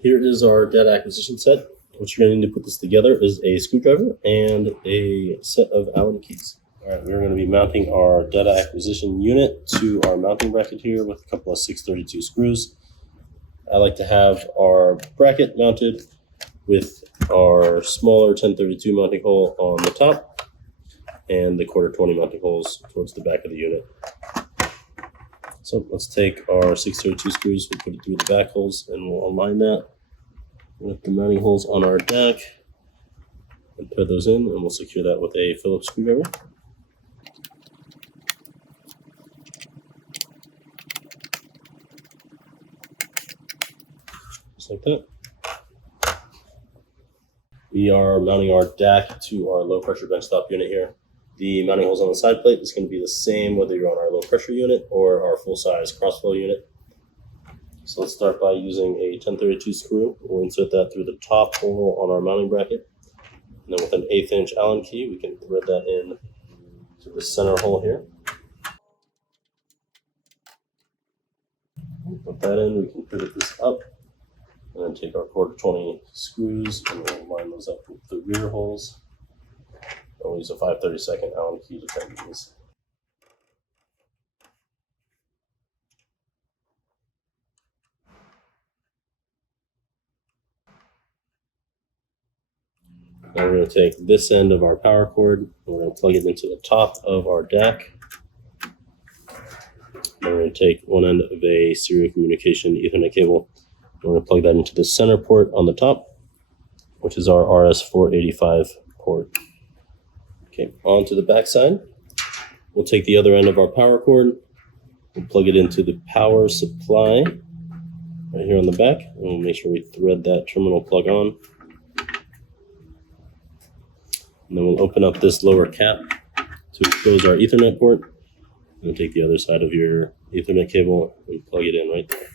Here is our data acquisition set. What you're going to need to put this together is a screwdriver and a set of Allen keys. All right, we're going to be mounting our data acquisition unit to our mounting bracket here with a couple of 632 screws. I like to have our bracket mounted with our smaller 1032 mounting hole on the top and the 1/4 mounting holes towards the back of the unit. So let's take our 632 screws, we'll put it through the back holes, and we'll align that with the mounting holes on our deck and put those in, and we'll secure that with a Phillips screwdriver. Just like that. We are mounting our DAC to our low pressure benchtop unit here. The mounting holes on the side plate is going to be the same whether you're on our low pressure unit or our full size crossflow unit. So let's start by using a 1032 screw. We'll insert that through the top hole on our mounting bracket. And then with an 1/8 inch Allen key, we can thread that in to the center hole here. Put that in, we can pivot this up, and then take our 1/4 screws and we'll line those up with the rear holes. And we'll use a 5/32 Allen key to tighten these. Now we're going to take this end of our power cord and we're going to plug it into the top of our DAC. Then we're going to take one end of a serial communication Ethernet cable. We're going to plug that into the center port on the top, which is our RS485 port. Okay, on to the back side. We'll take the other end of our power cord, we'll plug it into the power supply right here on the back, and we'll make sure we thread that terminal plug on. And then we'll open up this lower cap to expose our Ethernet port. And we'll take the other side of your Ethernet cable and plug it in right there.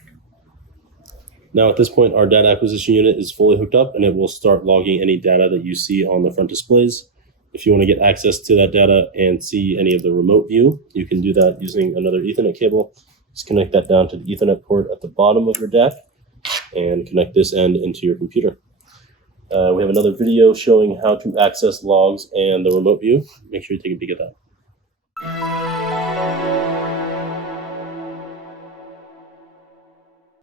Now at this point, our data acquisition unit is fully hooked up and it will start logging any data that you see on the front displays. If you want to get access to that data and see any of the remote view, you can do that using another Ethernet cable. Just connect that down to the Ethernet port at the bottom of your DAC and connect this end into your computer. We have another video showing how to access logs and the remote view. Make sure you take a peek at that.